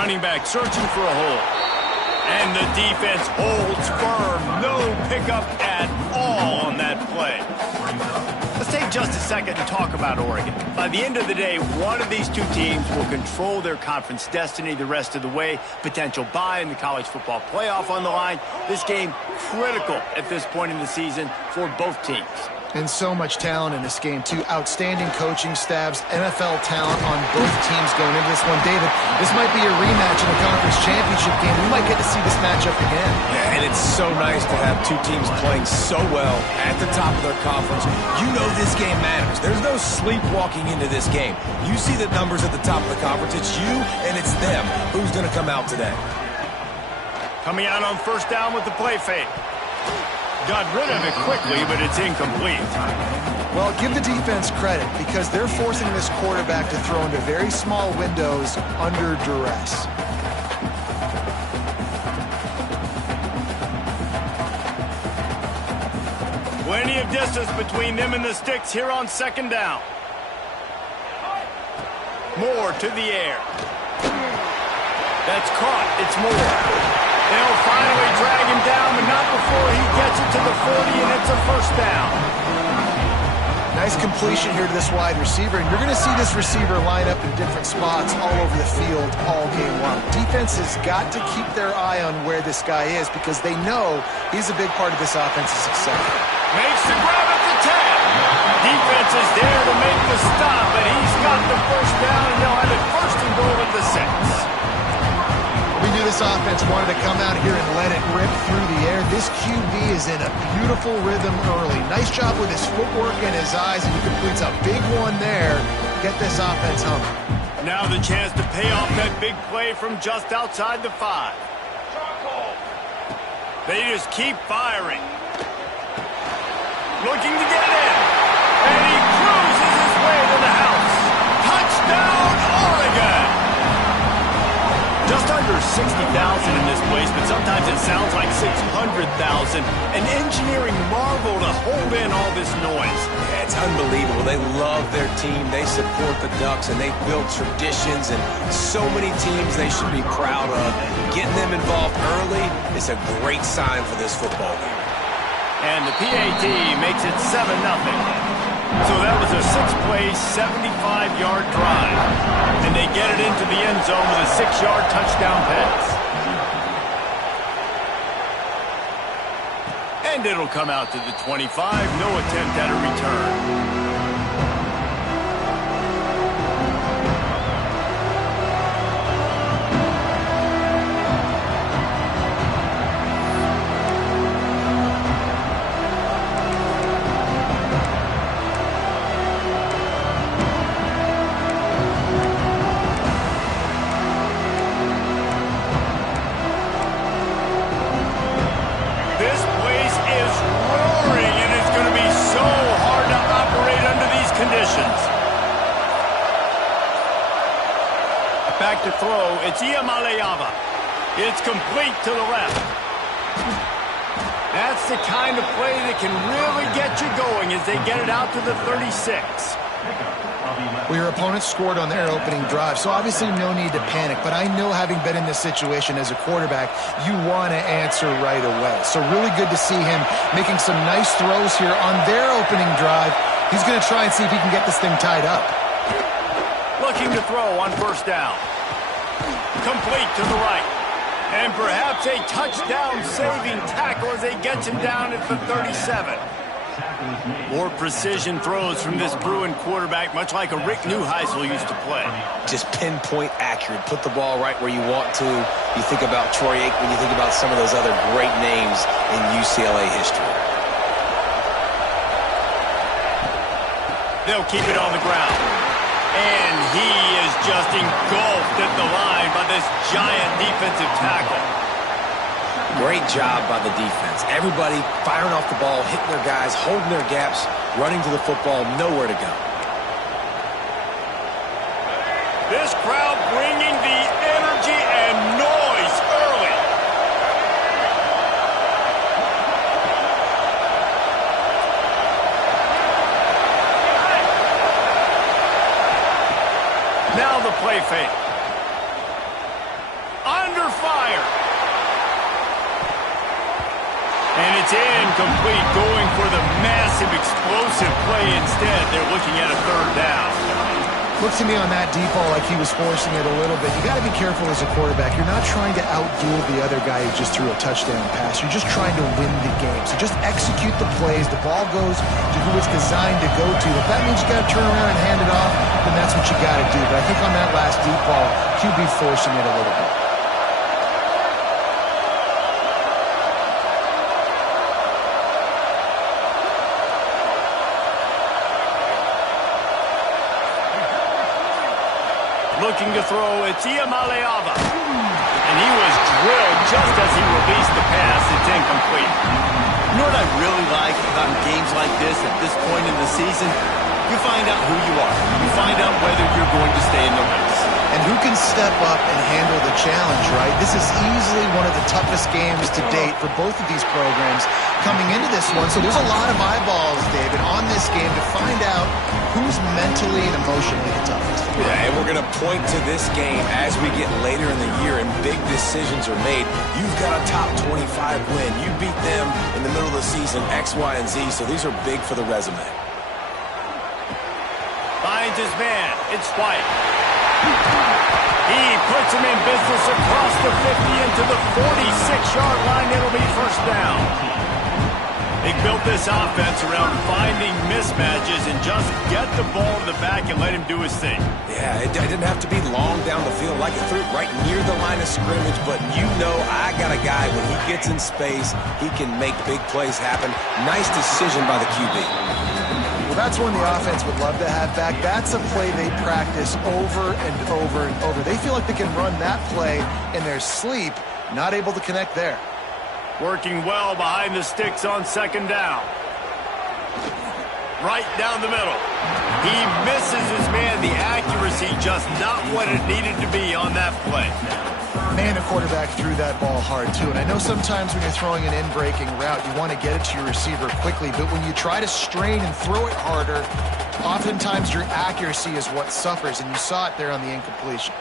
Running back searching for a hole. And the defense holds firm. No pickup at all on that play. Let's take just a second to talk about Oregon. By the end of the day, one of these two teams will control their conference destiny the rest of the way. Potential bye in the college football playoff on the line. This game critical at this point in the season for both teams. And so much talent in this game, too. Outstanding coaching staffs, NFL talent on both teams going into this one. David, this might be a rematch in the conference championship game. We might get to see this matchup again. Yeah, and it's so nice to have two teams playing so well at the top of their conference. You know this game matters. There's no sleepwalking into this game. You see the numbers at the top of the conference. It's you and it's them. Who's going to come out today? Coming out on first down with the play fake. Got rid of it quickly, but it's incomplete. Well, give the defense credit because they're forcing this quarterback to throw into very small windows under duress. Plenty of distance between them and the sticks here on second down. Moore to the air. That's caught. It's Moore. They'll finally drag him down, but not before he gets it to the 40, and it's a first down. Nice completion here to this wide receiver, and you're going to see this receiver line up in different spots all over the field all game long. Defense has got to keep their eye on where this guy is because they know he's a big part of this offense's success. Makes the grab at the 10. Defense is there to make the stop, but he's got the first down, and they'll have it first and goal at the 6. We knew this offense wanted to come out here and let it rip through the air. This QB is in a beautiful rhythm early. Nice job with his footwork and his eyes, and he completes a big one there. Get this offense humming. Now the chance to pay off that big play from just outside the 5. They just keep firing. Looking to get it in. And he cruises his way to the house. Touchdown, Oregon! Just under 60,000 in this place, but sometimes it sounds like 600,000. An engineering marvel to hold in all this noise. Yeah, it's unbelievable. They love their team. They support the Ducks, and they've built traditions and so many teams they should be proud of. Getting them involved early is a great sign for this football game. And the PAT makes it 7-0. So that was a 6-play, 75-yard drive. And they get it into the end zone with a 6-yard touchdown pass. And it'll come out to the 25. No attempt at a return. Back to throw, it's Iamaleava. It's complete to the left. That's the kind of play that can really get you going as they get it out to the 36. Well, your opponent scored on their opening drive, so obviously no need to panic. But I know having been in this situation as a quarterback, you want to answer right away. So really good to see him making some nice throws here on their opening drive. He's going to try and see if he can get this thing tied up. Looking to throw on first down. Complete to the right. And perhaps a touchdown-saving tackle as they get him down at the 37. More precision throws from this Bruin quarterback, much like a Rick Neuheisel used to play. Just pinpoint accurate. Put the ball right where you want to. You think about Troy Aikman, you think about some of those other great names in UCLA history. They'll keep it on the ground. And he is just engulfed at the line by this giant defensive tackle. Great job by the defense. Everybody firing off the ball, hitting their guys, holding their gaps, running to the football, nowhere to go. This crowd bringing the energy and noise early. Now the play fake. It's incomplete, going for the massive, explosive play instead. They're looking at a third down. Looks to me on that deep ball like he was forcing it a little bit. You got to be careful as a quarterback. You're not trying to outduel the other guy who just threw a touchdown pass. You're just trying to win the game. So just execute the plays. The ball goes to who it's designed to go to. If that means you got to turn around and hand it off, then that's what you got to do. But I think on that last deep ball, QB forcing it a little bit. Looking to throw, it's Iamaleava. And he was drilled just as he released the pass. It's incomplete. You know what I really like about games like this at this point in the season? You find out who you are. You find out whether you're going to stay in the race. And who can step up and handle the challenge, right? This is easily one of the toughest games to date for both of these programs coming into this one. So there's a lot of eyeballs, David, on this game to find out who's mentally and emotionally the toughest. Yeah, and we're going to point to this game as we get later in the year and big decisions are made. You've got a top 25 win. You beat them in the middle of the season, X, Y, and Z, so these are big for the resume. Finds his man. It's White. He puts him in business across the 50 into the 46-yard line. It'll be first down. They built this offense around finding mismatches and just get the ball to the back and let him do his thing. Yeah, it didn't have to be long down the field like it threw it right near the line of scrimmage, but you know I got a guy, when he gets in space, he can make big plays happen. Nice decision by the QB. Well, that's one the offense would love to have back. That's a play they practice over and over and over. They feel like they can run that play in their sleep, not able to connect there. Working well behind the sticks on second down. Right down the middle. He misses his man. The accuracy just not what it needed to be on that play. Man, the quarterback threw that ball hard, too. And I know sometimes when you're throwing an in-breaking route, you want to get it to your receiver quickly. But when you try to strain and throw it harder, oftentimes your accuracy is what suffers. And you saw it there on the incompletion.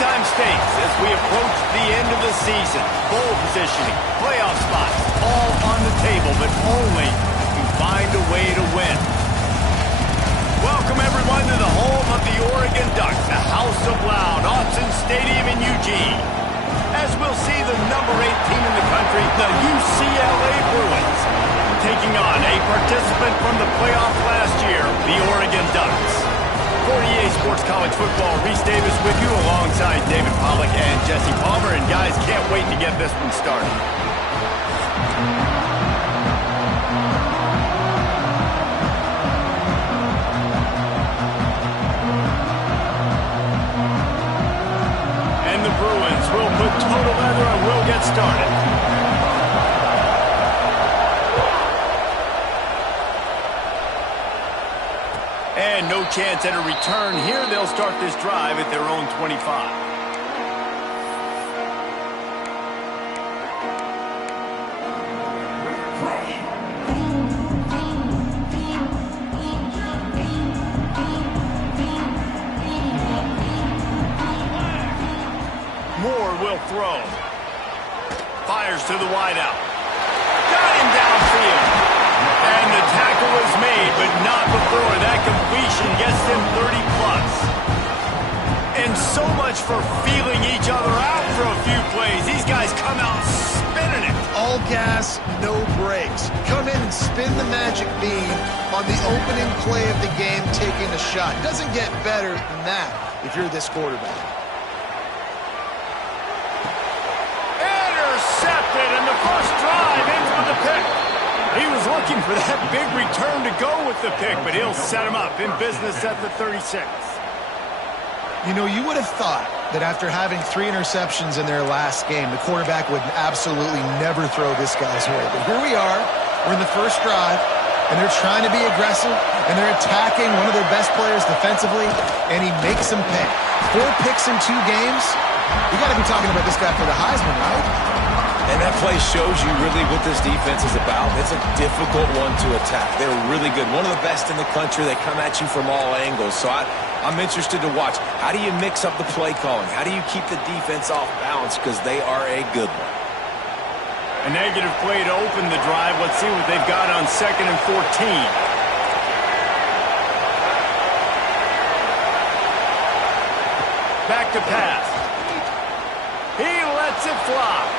Big-time stakes as we approach the end of the season. Bowl positioning, playoff spots, all on the table, but only if you find a way to win. Welcome, everyone, to the home of the Oregon Ducks, the House of Loud, Autzen Stadium in Eugene. As we'll see the number 8 team in the country, the UCLA Bruins, taking on a participant from the playoff last year, the Oregon Ducks. For EA Sports College Football, Reese Davis with you alongside David Pollack and Jesse Palmer. And guys, can't wait to get this one started. And the Bruins will put total leather and we'll get started. And no chance at a return here. They'll start this drive at their own 25. Moore will throw. Fires to the wideout. Got him downfield. And the tackle is made, but not before that completion gets them 30-plus. And so much for feeling each other out for a few plays. These guys come out spinning it. All gas, no brakes. Come in and spin the magic beam on the opening play of the game, taking a shot. Doesn't get better than that if you're this quarterback. Intercepted, and the first drive ends with the pick. He was looking for that big return to go with the pick, but he'll set him up in business at the 36. You know, you would have thought that after having 3 interceptions in their last game, the quarterback would absolutely never throw this guy's way. But here we are. We're in the first drive, and they're trying to be aggressive, and they're attacking one of their best players defensively, and he makes them pay. 4 picks in 2 games. You got to be talking about this guy for the Heisman, right? And that play shows you really what this defense is about. It's a difficult one to attack. They're really good. One of the best in the country. They come at you from all angles. So I'm interested to watch. How do you mix up the play calling? How do you keep the defense off balance? Because they are a good one. A negative play to open the drive. Let's see what they've got on 2nd and 14. Back to pass. He lets it fly.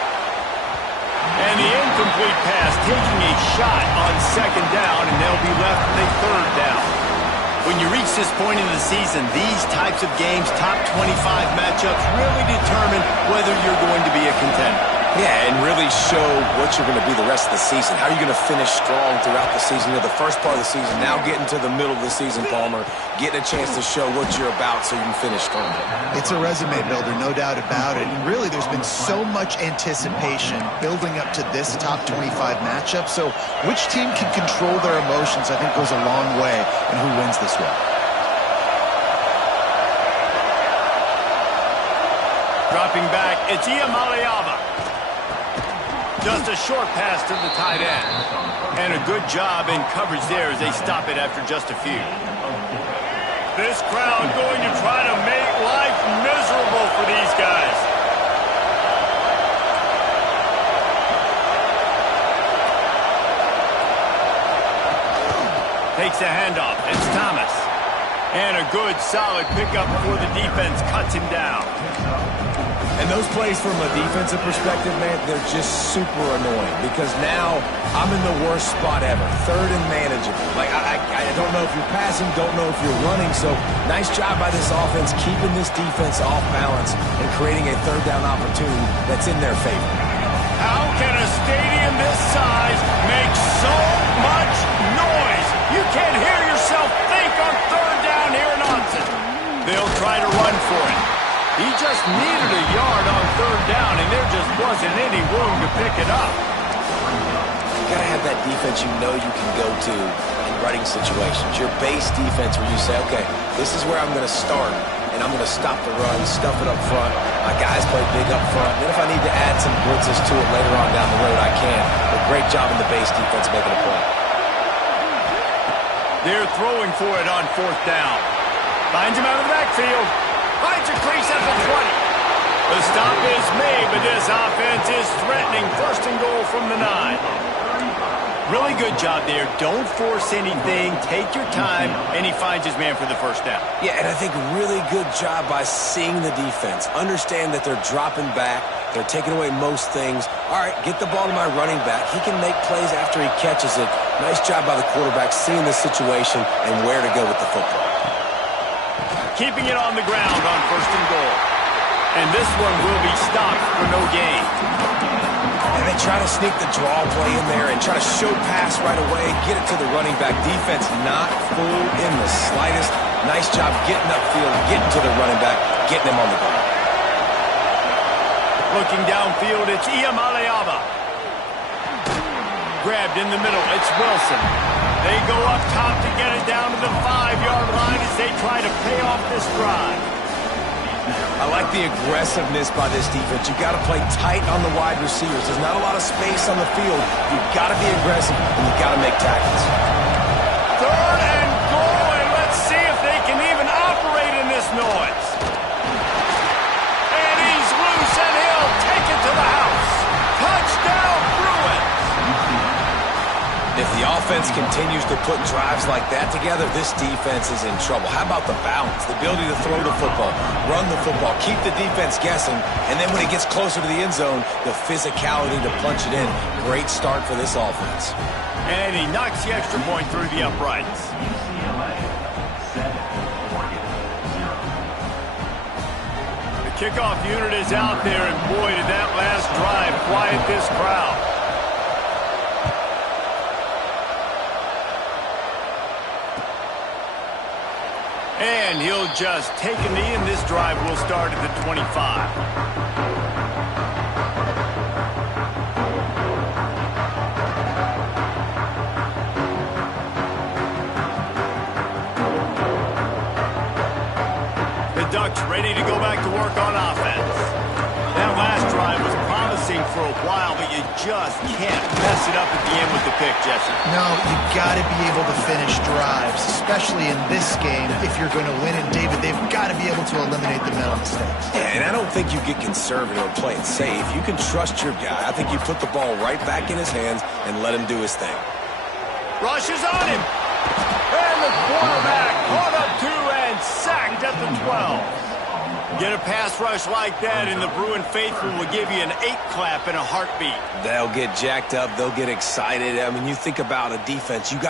And the incomplete pass taking a shot on 2nd down, and they'll be left with a 3rd down. When you reach this point in the season, these types of games, top 25 matchups, really determine whether you're going to be a contender. Yeah, and really show what you're going to be the rest of the season. How are you going to finish strong throughout the season? You know, the first part of the season, now getting to the middle of the season, Palmer, getting a chance to show what you're about so you can finish strong. It's a resume builder, no doubt about it. And really, there's been so much anticipation building up to this top 25 matchup. So which team can control their emotions, I think, goes a long way in who wins this one. Dropping back, it's Iamaleava. Just a short pass to the tight end. And a good job in coverage there as they stop it after just a few. This crowd going to try to make life miserable for these guys. Takes the handoff. It's Thomas. And a good, solid pickup before the defense cuts him down. And those plays from a defensive perspective, man, they're just super annoying because now I'm in the worst spot ever. 3rd and manageable. Like, I don't know if you're passing, don't know if you're running. So nice job by this offense keeping this defense off balance and creating a 3rd down opportunity that's in their favor. How can a stadium this size make so much noise? You can't hear yourself think on 3rd down here in Autzen. They'll try to run for it. He just needed a yard on 3rd down, and there just wasn't any room to pick it up. You got to have that defense you know you can go to in running situations. Your base defense where you say, okay, this is where I'm going to start, and I'm going to stop the run, stuff it up front. My guys play big up front. Then if I need to add some blitzes to it later on down the road, I can. But great job in the base defense making a play. They're throwing for it on 4th down. Finds him out of the backfield. Finds a crease at the 20. The stop is made, but this offense is threatening. First and goal from the 9. Really good job there. Don't force anything. Take your time, and he finds his man for the first down. Yeah, and I think really good job by seeing the defense. Understand that they're dropping back. They're taking away most things. All right, get the ball to my running back. He can make plays after he catches it. Nice job by the quarterback seeing the situation and where to go with the football. Keeping it on the ground on first and goal. And this one will be stopped for no gain. And they try to sneak the draw play in there and try to show pass right away, get it to the running back. Defense not fooled in the slightest. Nice job getting upfield, getting to the running back, getting him on the ground. Looking downfield, it's Iamaleava. Grabbed in the middle, it's Wilson. They go up top to get it down to the 5-yard line as they try to pay off this drive. I like the aggressiveness by this defense. You've got to play tight on the wide receivers. There's not a lot of space on the field. You've got to be aggressive, and you've got to make tackles. Third and goal, and let's see if they can even operate in this noise. And he's loose, and he'll take it to the house. Touchdown, Bruins! If the offense continues to put drives like that together, this defense is in trouble. How about the balance, the ability to throw the football, run the football, keep the defense guessing, and then when it gets closer to the end zone, the physicality to punch it in. Great start for this offense. And he knocks the extra point through the uprights. The kickoff unit is out there, and boy, did that last drive quiet this crowd. And he'll just take a knee, and this drive will start at the 25. Ducks ready to go back to work on offense. That last drive was promising for a while, but you just can't mess it up at the end with the pick, Jesse. No, you got to be able to finish drives, especially in this game. If you're going to win, and David, they've got to be able to eliminate the mental mistakes. Yeah, and I don't think you get conservative or play it safe. You can trust your guy. I think you put the ball right back in his hands and let him do his thing. Rush is on him. And the quarterback caught up to and sacked at the 12. Get a pass rush like that, and the Bruin faithful will give you an 8-clap in a heartbeat. They'll get jacked up. They'll get excited. I mean, you think about a defense. You got